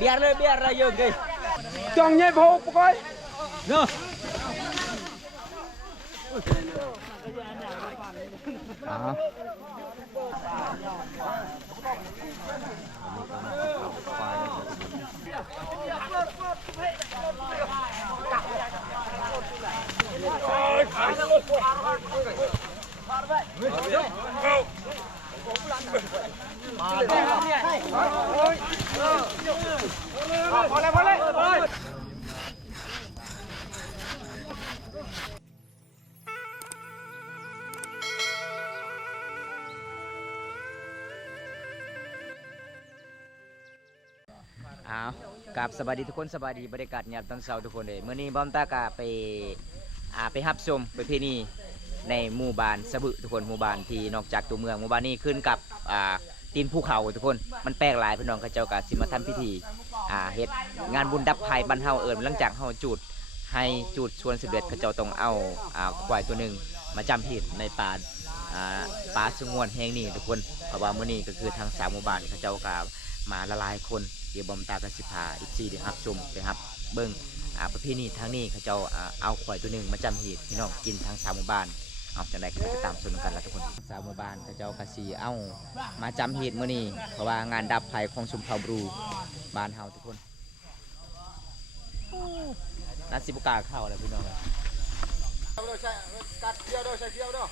biar lahយើងគេ ចង់ញ៉ៃពោបកយ នោះ พอเลย กับสบายดีทุกคนสบายดีบรรยากาศยามตอนเช้าทุกคนเลยเมื่อนี้บอมตากาไปฮับชมไปเพนีในหมู่บ้านสะบึทุกคนหมู่บ้านที่นอกจากตัวเมืองหมู่บ้านนี้ขึ้นกับตีนภูเขาทุกคนมันแปลกหลายพี่น้องเขาเจ้ากับสิมาทำพิธีเฮ็ดงานบุญดับภัยบรรเทาเอิญหลังจากเฮาจุดให้จุดชวนเสด็จเขาเจ้าต้องเอาควายตัวหนึ่งมาจำผิดในป่าสงวนแห่งนี้ทุกคนเพราะว่าเมื่อนี้ก็คือทางสามหมู่บ้านเขาเจ้ากับมาละลายคนเดี๋ยวบอมตากสิพาอีก4เดือนครับชมไปครับเบิ้งประเพณีทางนี้เขาเจ้าเอาควายตัวหนึ่งมาจำผิดพี่น้องกินทางสามหมู่บ้านเอาจากไหนก็ไปตามชมกันละทุกคนสาวหมู่บ้านเขาเจ้ากะสีเอามาจำเหตุเมื่อนี้เพราะว่างานดับภัยของชุมพรบรูบ้านเฮาทุกคนนัดสิบกาเข้าแล้วพี่น้องกัดเที่ยวด้วยใช้เที่ยวด้วย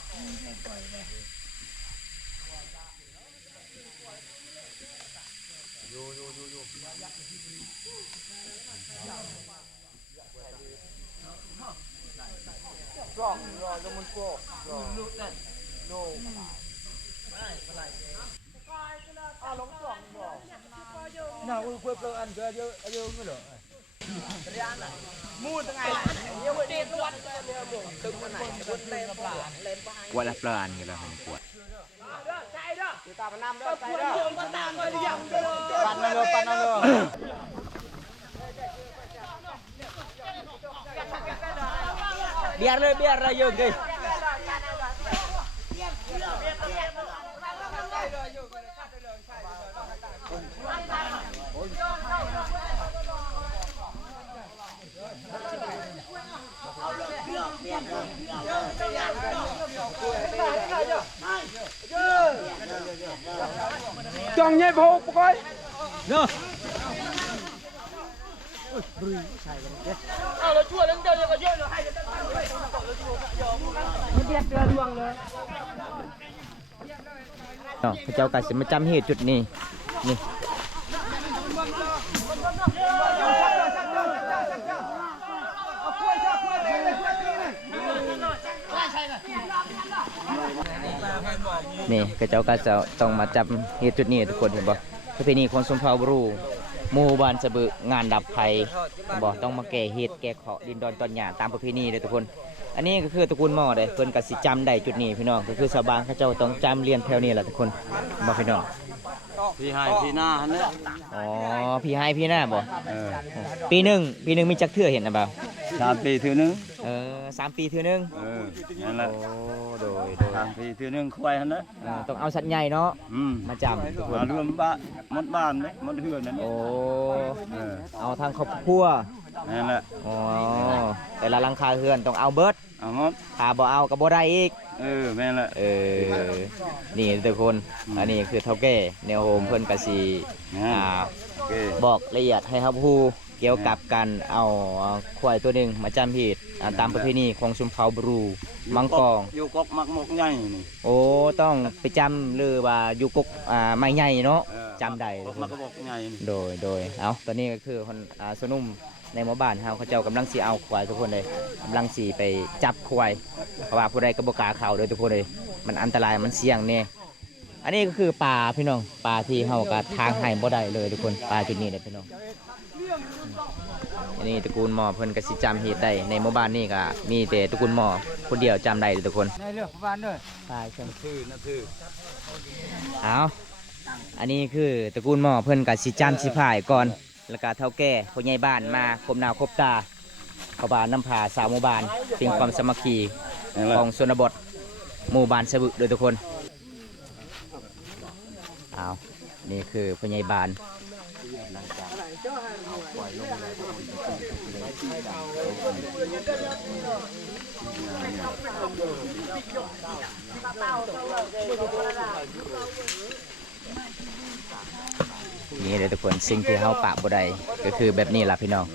รอลงมันกลัวลุกนั่นโน่ลงจ่องบ่น่าอุ้ยเพื่ออันเยอะไม่เหรอเรียนอ่ะมูดยังไงเยอะเด็ดวัดเนี่ยบ่ตึงมันไหนคนเล่นปลาเล่นปลากวดละปลาอันกันแล้วกวดใช่เด้ออยู่ตามน้ำเด้อใช่เด้อปันเลยbiar lahយើងគេចង់ញ៉ៃពោបកយ នោះ เราช่วยเรื่องเดียวยังก็เยอะเลยให้จะมันเดือดเดือดรวงเลยพระเจ้ากัดสิมาจำเหตุจุดนี้นี่นี่พระเจ้ากัดจะต้องมาจำเหตุจุดนี้ทุกคนเห็นบ่ประเพณีของชุมพรบรูหมู่บ้านสะบึงานดับภัยบอกต้องมาแก่เหตุแก่เคราะห์ดินดอนตอนหยาตามประเพณีเลยทุกคนอันนี้ก็คือตระกูลหม้อเลยเพิ่นก็สิจำได้จุดนี้พี่น้องก็คือชาวบ้านเขาเจ้าต้องจำเรียนแถวนี้แหละทุกคนบอกพี่น้อง พี่ให้พี่หน้าฮันเนี่ย อ๋อพี่ให้พี่หน้าบ่ปีหนึ่งมีจักเทื่อเห็นนะบ่าว 3 ปีทีนึง 3 ปีเทื่อนึงนั่นแหละ โอ้โดย3 ปีทีนึงควายฮันเนี่ย ต้องเอาสัตว์ใหญ่เนาะมาจำทุกคน มารวมบ้านมดบ้านเนี่ยมดเฮือนนั่น โอ้เอาทางครอบครัว นั่นแหละ อ๋อแต่ละหลังคาเฮือนต้องเอาเบิด เอาหมด ถ้าบ่เอาก็บ่ได้อีก แม่นแหละ นี่ทุกคนอันนี้คือเท่าแก่แนวโฮมเพิ่นก็สิบอกละเอียดให้ครับผู้เกี่ยวกับการเอาควายตัวหนึ่งมาจำผิดตามประเพณีของชุมพรบรูมังกรอยู่กกมักมกใหญ่นี่โอ้ต้องไปจำหรือว่าอยู่กกไม้ใหญ่เนาะจำได้มักมกใหญ่นี่โดยเอาตอนนี้ก็คือคนสนุ่มในหมู่บ้านเขาเจ้ากำลังสีเอาควายทุกคนเลยกำลังสีไปจับควายเพราะว่าผู้ใดก็บกล้าเข้าเลยทุกคนเลยมันอันตรายมันเสี่ยงเนี่ยอันนี้ก็คือป่าพี่น้องป่าที่เขากับทางให้บ่ได้เลยทุกคนป่าจุดนี้เลยพี่น้องอันนี้ตระกูลหมอเพิ่นก็สิจำเหตุได้ในหมู่บ้านนี่ก็มีแต่ตระกูลหมอคนเดียวจำได้ทุกคนในเรื่องบ้านด้วยใช่ใช่ชื่อนั่นคือเอาอันนี้คือตระกูลหมอเพิ่นก็สิจำสิพายก่อนแล้วก็เท่าแก่ผู้ใหญ่บ้านมาคมหน้าคมตาเขาบ้านน้ำผาสาวหมู่บ้านเป็นความสามัคคีของชนบทหมู่บ้านสะบึโดยทุกคนเอานี่คือผู้ใหญ่บ้าน นี่เลยทุกคนสิ่งที่เฮาปะบ่ได้ก็คือแบบนี้ล่ะพี่น้อง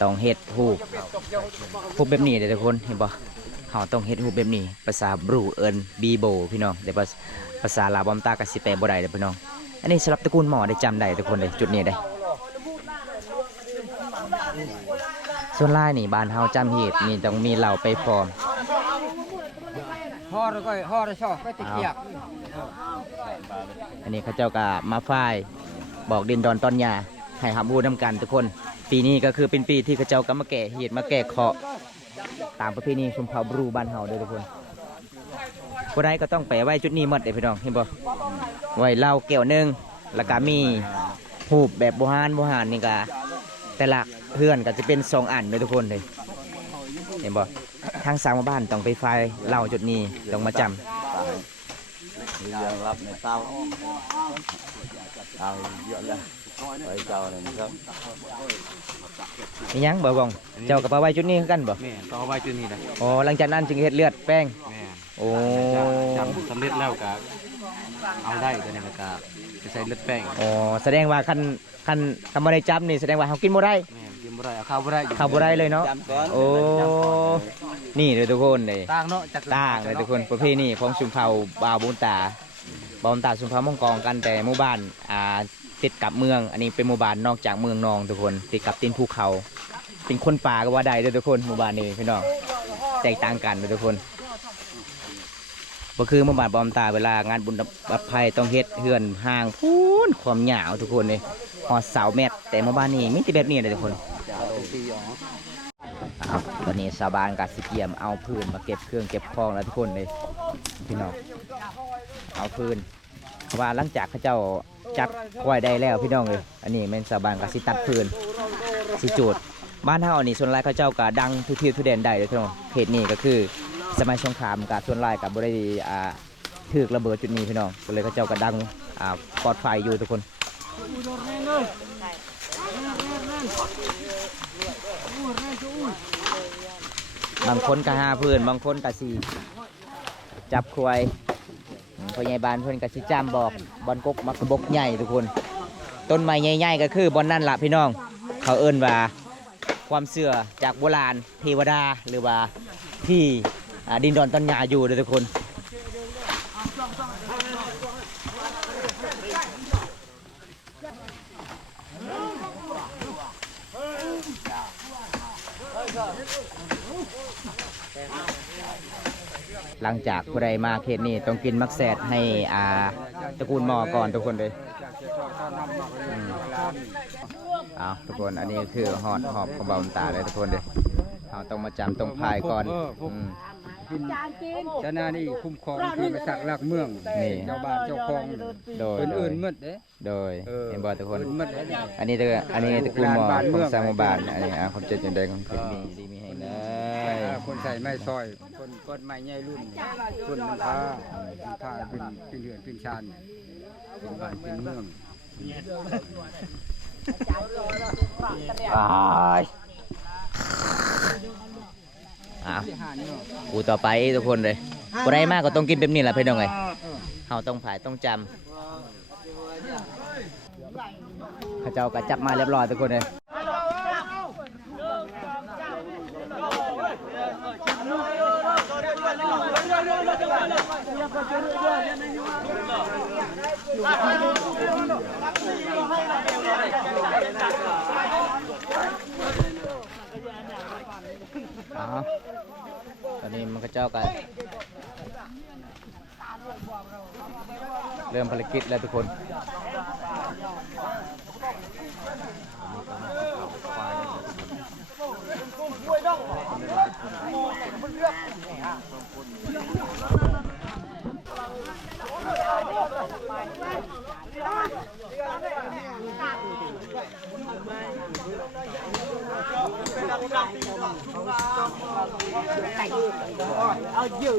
ต้องเฮ็ดฮูบแบบนี้เลยทุกคนเห็นบ่เฮาต้องเฮ็ดฮูบแบบนี้ภาษาบรูเอิ้นบีโบพี่น้องแต่ภาษาลาวบอมตาก็สิแปลบ่ได้เด้อพี่น้องอันนี้สำหรับตระกูลหมอได้จำได้ทุกคนเลยจุดนี้ได้ส่วนลายนี่บ้านเฮาจำเฮ็ดนี่ต้องมีเหล่าไปพร้อม ห่อแล้วก็ห่อแล้วชอบไปตะเกียบ อันนี้เขาเจ้าก็มาฝ่ายบอกดินดอนตอนหญ้าให้หับบูน้ำกันทุกคนปีนี้ก็คือเป็นปีที่เขาเจ้าก็มาแก่เห็ดมาแก่เคาะตามประเพณีชมเผ่าบรูบ้านเฮาเด้อทุกคนผู้ใดก็ต้องไปไว้จุดนี้หมดเลยพี่น้องเห็นบ่ไว้เหล้าแก้วหนึงแล้วก็มีหูบแบบโบราณนี่ก็แต่ละเพื่อนก็จะเป็น2 อันเลยทุกคนเลยเห็นบ่ทางสามหมู่บ้านต้องไปไฟเหล้าจุดนี้ต้องมาจำ ยังรับในเต้าเอาเยอะเลยไปเจ้าเลยนะครับ มีหยังบ่บองเจ้ากับไปไว้จุดนี้คือกันบ่ แม่ต่อไปจุดนี้นะ อ๋อหลังจากนั้นจึงเฮ็ดเลือดแป้ง แม่ โอ้ จำสำเร็จแล้วก็เอาได้ตัวนี้แล้วก็จะใส่เลือดแป้ง อ๋อแสดงว่าคันบ่ได้จับนี่แสดงว่าเฮากินบ่ได้ แม่กินบ่ได้เอาข้าวบ่ได้ เข้าบ่ได้เลยเนาะโอ้นี่เด้อทุกคนเลย ต่างเนาะจาก ต่างเลยทุกคนประเพณีของชุมเผ่าบาวบุญตาบาวบุญตาชุมเผ่ามงกองกันแต่หมู่บ้านติดกับเมืองอันนี้เป็นหมู่บ้านนอกจากเมืองนองทุกคนติดกับตีนภูเขาเป็นคนป่าก็ว่าได้เด้อทุกคนหมู่บ้านนี้พี่น้องแตกต่างกันเด้อทุกคนก็คือหมู่บ้านบาวบุญตาเวลางานบุญบัพไพต้องเฮ็ดเฮือนห่างพูนความยาวทุกคนเลยหอดเสาเม็ดแต่หมู่บ้านนี้มีแต่แบบนี้เลยทุกคนเอาตอนนี้ชาวบ้านกัสิเกียมเอาพื้นมาเก็บเครื่องเก็บของแล้วทุกคนเลยพี่น้องเอาพื้นว่าหลังจากเขาเจ้าจัดควายได้แล้วพี่น้องเลยอันนี้เป็นชาวบ้านกัสิตัดพื้นสิจูดบ้านเฮาอันนี้ส่วนหลายเขาเจ้าก็ดังทุกที่ทุกแดนได้เลยพี่น้องเขตนี้ก็คือสมัยสงครามกับส่วนหลายกับบริถือระเบิดจุดนี้พี่น้องก็เลยเขาเจ้าก็ดังปลอดภัยอยู่ทุกคนบางคนก็หาเพื่อนบางคนก็สีจับควายพ่อใหญ่บ้านเพื่อนก็สิจามบอกบอนกกมักกะบกใหญ่ทุกคนต้นไม้ใหญ่ๆก็คือบอนนั่นล่ะพี่น้องเขาเอิ้นว่าความเชื่อจากโบราณเทวดาหรือว่าที่ดินดอนต้นหญ้าอยู่เลยทุกคนหลังจากผู้ใดมาเขตนี้ต้องกินมักแสดให้ตระกูลหมอก่อนทุกคนเลยเอาทุกคนอันนี้คือหอบของบ่าวตาเลยทุกคนเลยเราต้องมาจำตรงพายก่อนชนะนี่คุ้มครองที่มาสักหลักเมืองนี่เจ้าบ้านเจ้าครองโดยอื่นๆมืดเด้ โดยเห็นบ่ทุกคน มืดอันนี้ตระกูลหมอของสามหมู่บ้านอันนี้คนเจ็ดจังใดของคนมีดีมีให้เลยคนใส่ไม้ซอยคนกดไม้ใหญ่รุ่นคนน้ำผ้าเป็นเหือนเป็นชานเป็นบ้านเป็นเมืองกูต่อไปทุกคนเลยกูได้มากก็ต้องกินแบบนี้แหละพี่น้องไงเขาต้องผายต้องจำข้าเจ้าก็จับมาเรียบร้อยทุกคนเลยตอนนี้มันก็เจ้ากันเริ่มภารกิจแล้วทุกคนเอาอยู่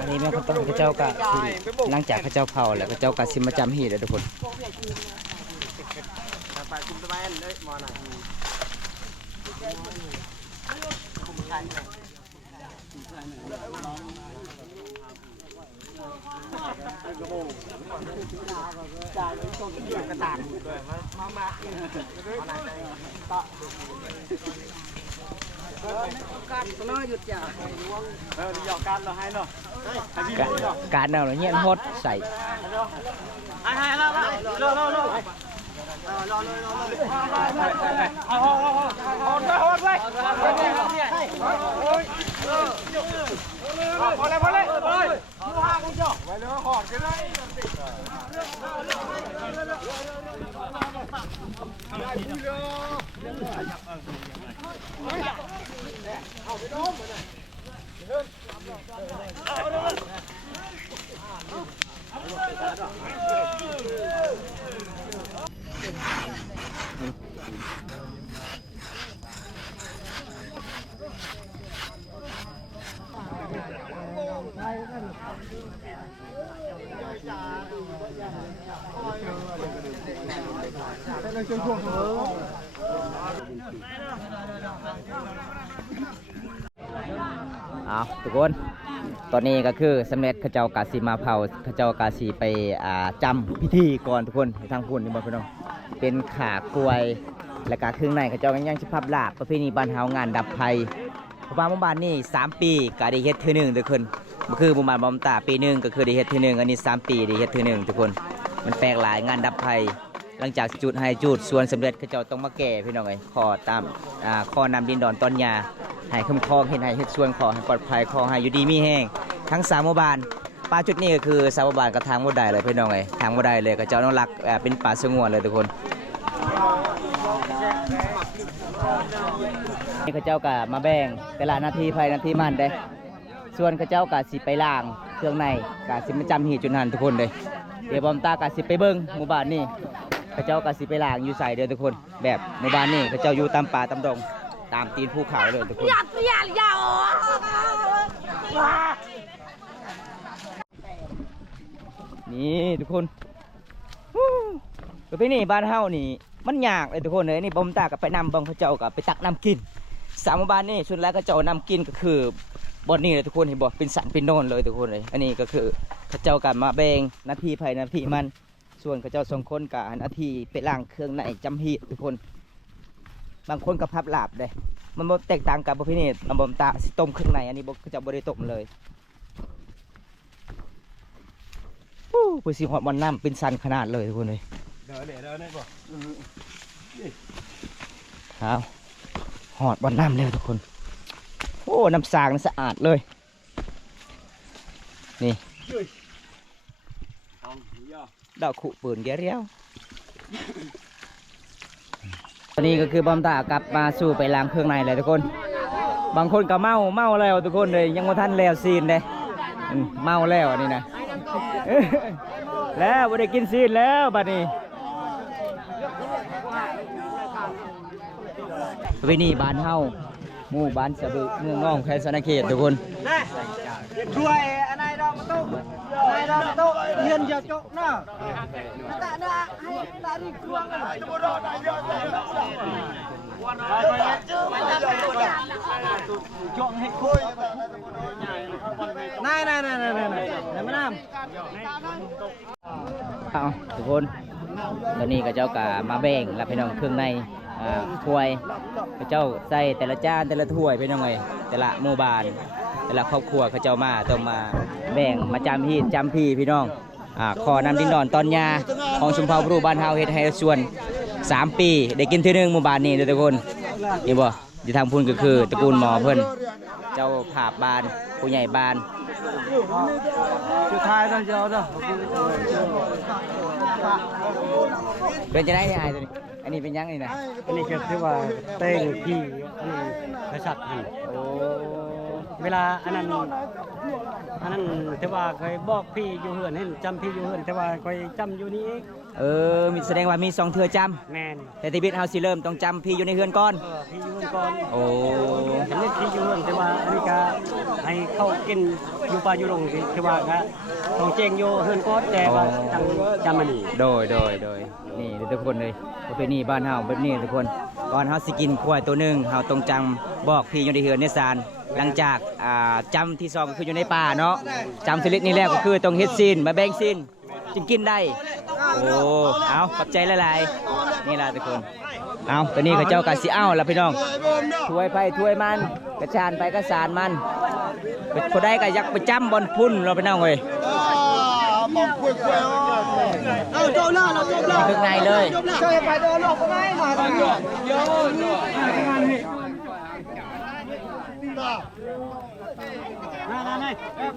อันนี้แม่คนต้นพระเจ้ากะหลังจากพระเจ้าเผาแล้วพระเจ้ากะสิมาจำเหตุทุกคนการเอาเงี้ยฮอตใส่เอาทุกคนตอนนี้ก็คือสำเร็จข้าเจ้ากาสีมาเผาข้าเจ้ากาสีไปจำพิธีก่อนทุกคนทางพุ่นนี่บอกพี่น้องเป็นขากล้วยและก็เครื่องในข้าเจ้ายังชิภาพลาบประเพณีบ้านเฮางานดับไฟประมาณหมู่บ้านนี่3 ปีก็ได้เฮ็ดเทื่อนึงทุกคนก็คือหมู่บ้านบอมตาปีนึงก็คือได้เฮ็ดเทื่อนึงอันนี้3 ปีได้เฮ็ดเทื่อนึงทุกคนมันแปลกหลายงานดับไฟหลังจากจุดให้จุดส่วนสำเร็จข้าเจ้าต้องมาแก่พี่น้องขอตามข้อนำดินดอนต้นยาให้คุ้มครองเห็นให้เฮ็ดส่วนขอให้ปลอดภัยขอให้อยู่ดีมีแห้งทั้ง3 หมู่บ้านป่าจุดนี้ก็คือ3 หมู่บ้านกับทางบ่ได้เลยพี่น้องทางบ่ได้เลยข้าเจ้าต้องรักเป็นป่าสงวนเลยทุกคนนี่ข้าเจ้าก็มาแบ่งแต่ละนาทีภายนาทีมันเด้ส่วนข้าเจ้าก็สิไปล้างเครื่องในก็สิมาจำหีจุดนั้นทุกคนเลยเดี๋ยวบอมตาก็สิไปเบิ่งหมู่บ้านนี่ข้าเจ้าก็สิไปล้างอยู่ใส่เด้อทุกคนแบบหมู่บ้านนี่ข้าเจ้าอยู่ตามป่าตามดงตามตีนภูเขาเลยทุกคนนี่ทุกคนประเพณีบ้านเฮานี่มันยากเลยทุกคนเลยนี่บอมตากับไปนำบองข้าเจ้ากับไปตักน้ำกิน3 หมู่บ้านนี่ส่วนแรกข้าเจ้านำกินก็คือบอนนี่เลยทุกคนเห็นบ่เป็นสันเป็นโนนเลยทุกคนเลยอันนี้ก็คือข้าเจ้ากับมาแบ่งนาทีภายนาทีมันส่วนข้าเจ้า2 คนกับนาทีไปล้างเครื่องในจำหีทุกคนบางคนกับพับหลาบเลยมันแตกต่างกับประเพณีบอมตาสิต้มเครื่องในอันนี้ข้าเจ้าบ่ได้ต้มเลยผู้สิหอดมันน้ำเป็นสันขนาดเลยทุกคนเลยเดินได้ป่ะครับหอดบนน้ำเร็วทุกคนโอ้น้ำสางสะอาดเลยนี่ดอกขุปืนแก่เรียวตอนนี้ก็คือบอมตากลับมาสู่ไปล้างเครื่องในเลยทุกคนบางคนก็เมาแล้วทุกคนเลยยังไม่ทันแล้วซีนเลยเมาแล้วนี่นะ แล้วบ่ได้กินซีนแล้วบัดนี้ไปนี่บ้านเฮาหมู่บ้านสะบึเมืองน้องแคนสนเขตทุกคน ช่วยอันไหนดอกมาตุ๊กอันไหนดอกมาตุ๊กเฮียนเดียวจบเนาะตาเนี่ยให้ตาดีกลวงกันจงให้คุยนายมานำ เอาทุกคนตอนนี้ก็เจ้ากะมาแบ่งรับพี่น้องเครื่องในถ้วยพระเจ้าใส่แต่ละจานแต่ละถ้วยเป็นยังไงแต่ละหมู่บ้านแต่ละครอบครัวเขาเจ้ามาต้องมาแบ่งมาจำพี่พี่น้องขอนำดินดอนตอนยาของชุมเผ่าบรูบ้านเฮาเฮ็ดให้ส่วน3 ปีได้กินทีนึงหมู่บ้านนี้เด้อทุกคนนี่บ่ที่ทางพุ่นก็คือตระกูลหมอเพิ่นเจ้าภาพบ้านผู้ใหญ่บ้าน สุดท้ายต้องเจ้าเนาะ เป็นจะได้ยังไงตัวนี้อันนี้เป็นยังไงนะ อันนี้ก็คือว่าเต้งพี่นี่กษัตริย์นี่โอ้เวลาอันนั้นแต่ว่าเคยบอกพี่อยู่เฮือนเห็นจำพี่อยู่เฮือนแต่ว่าเคยจำอยู่นี่เอง มีแสดงว่ามี2 เทื่อจ แม่น ำแต่ที่บิดเฮาสิเริ่มต้องจำพี่อยู่ในเฮือนก่อน พี่อยู่เฮือนก่อน โอ้ เห็นเล่นพี่อยู่เฮือนแต่ว่าอันนี้ก็ให้เข้ากินอยู่ป่าอยู่โรงสิคือว่าก็ต้องเจงอยู่เฮือนก่อนแต่ว่าจังจำมันนี่ โดยนี่ทุกคนเลยประเพณีบ้านเฮาแบบนี้ทุกคนก่อนเฮาสิกินควายตัวหนึงเฮาต้องจำบอกพี่อยู่ในเฮือนในศาลหลังจากจำที่2ก็คืออยู่ในป่าเนาะจำสิลิกนี่แรกก็คือต้องเฮ็ดซีนมาแบ่งซีนจึงกินได้โอ้เอาขอบใจหลายๆนี่ล่ะทุกคนเอาตัวนี้ก็เจ้าก็สิเอาล่ะพี่น้องถ้วยไผถ้วยมันกระชานไปกระสานมันผู้ใดก็อยากไปจำบอลพุ่นเราไปน้องเว้ย เอาโจล่าเราโจล่า ข้างในเลย ช่วยไปตัวโลกก็ไม่มาทางนี้โย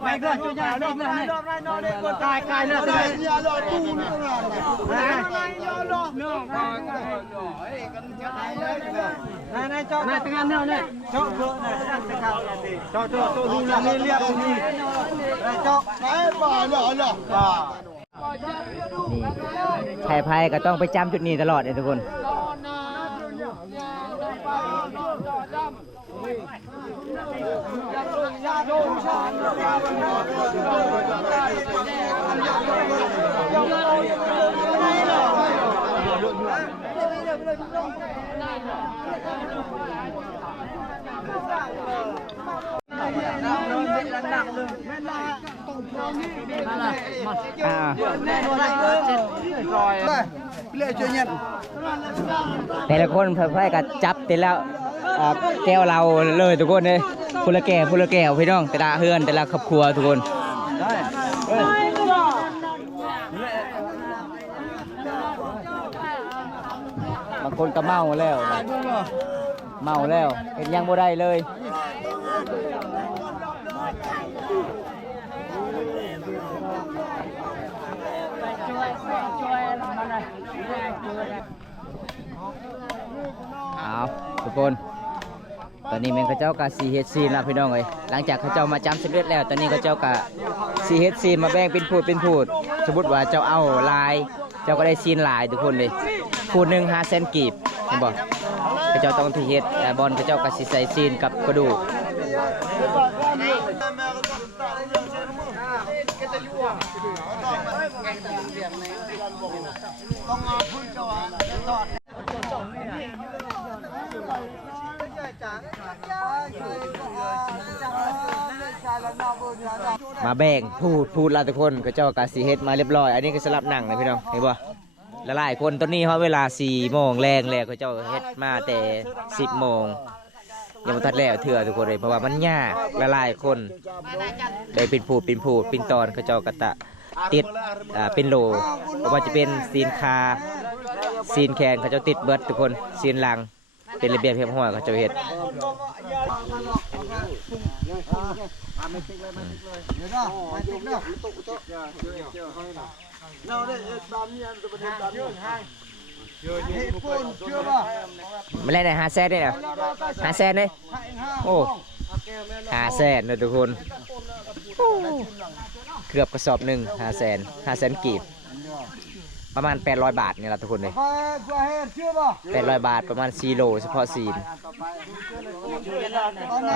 ไปเกิดจุดยาลบเลยตายกายเลยยาลบตู้นี่ตรงนั้นยาลบนายเจ้านายทำงานเนี่ยเจ้าเบอร์เนี่ยเจ้าดูแลนี่เรียบนี่เจ้าไหนบ่าเหรอนี่แพ้ภัยก็ต้องไปจำจุดนี้ตลอดเลยทุกคนแต่ละคนเพื่อกันจับแต่แล้วแก้วเราเลยทุกคนเลยพูละแก้วพี่น้องแต่ละเฮือนแต่ละครอบครัวทุกคนบางคนก็เมาแล้วเห็นยังบ่ได้เลยเอาทุกคนตอนนี้แม่งเขาเจ้ากะซีเฮดซีนแล้วพี่น้องเอ้ยหลังจากเขาเจ้ามาจำสำเร็จแล้วตอนนี้เขาเจ้ากะซีเฮดซีนมาแบ่งเป็นพูดสมมติว่าเจ้าเอาลายเจ้าก็ได้ซีนหลายทุกคนเลยพูด1 500,000 กีบเห็นบ่เขาเจ้าต้องที่เฮ็ดบอลเขาเจ้ากะสิใส่ซีนกับกระดูกมาแบ่งพูดละทุกคนก็เจ้ากาสีเฮ็ดมาเรียบร้อยอันนี้ก็สลับหนังนะพี่น้องเห็นบ่ละหลายคนตอนนี้เขาเวลา4 โมงแรงแล้วก็เจ้าเฮ็ดมาแต่10 โมงยังบ่ทันแล้วเถื่อทุกคนเลยเพราะว่ามันยากละหลายคนได้เป็นพูดเป็นตอนเขาเจ้ากะตะติดเป็นโลเพราะว่าจะเป็นซีนคาซีนแขนเขาเจ้าติดเบิดทุกคนซีนหลังเป็นระเบียบเรียบร้อยเขาเจ้าเฮ็ดไม่ได้ไหน5 แสนได้เหรอ5 แสนเลยโอ้ 500,000เลยทุกคนเกือบกระสอบหนึ่ง500,000กีบประมาณ800 บาทนี่แหละทุกคนเลย800 บาทประมาณ4 โลเฉพาะซีน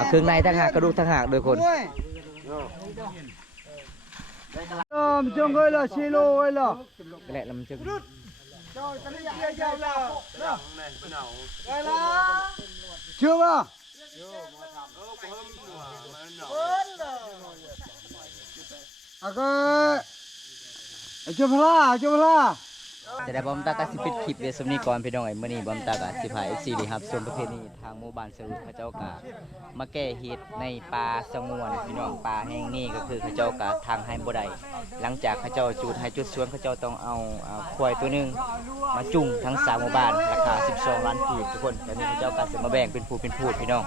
เครื่องในทั้งหากกระดูกทั้งหากด้วยคน Chồng ơi là silo ơi là ก็แหละแล้วมันจะ chưa mà chưa pha จะได้บอมตากะสิปิดคลิปเวสมนี้ก่อนพี่น้องไอ้มื้อนี้บอมตากะสิพา FC ดีครับส่วนประเพณีทางหมู่บ้านสรุปเขาเจ้ากะมาแก้เหตุในป่าสงวนพี่น้องป่าแห่งนี้ก็คือเขาเจ้ากะทางให้บ่ได้หลังจากเขาเจ้าจุดให้จุดสวนเขาเจ้าต้องเอาควายตัวหนึงมาจุ่มทั้ง3หมู่บ้านราคา12 ล้านกีบทุกคนแล้วนี้เขาเจ้ากะสิมาแบ่งเป็นผู้เป็นพูดพี่น้อง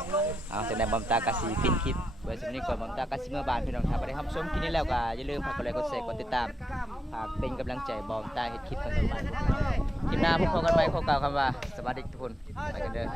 เอาแต่ในบอมตากะสิปิดคลิปไว้สมนี้ก่อนบอมตากะสิเมื่อบ้านพี่น้องถ้าบ่ได้รับชมคลิปนี้แล้วก็อย่าลืมฝากกดไลค์กดแชร์กดติดตามฝากเป็นกำลังใจบอมตาเฮ็ดคลิปกันต่อไปคลิปหน้าพบกันใหม่ขอกล่าวคำว่าสวัสดีทุกคนไปกันเด้อ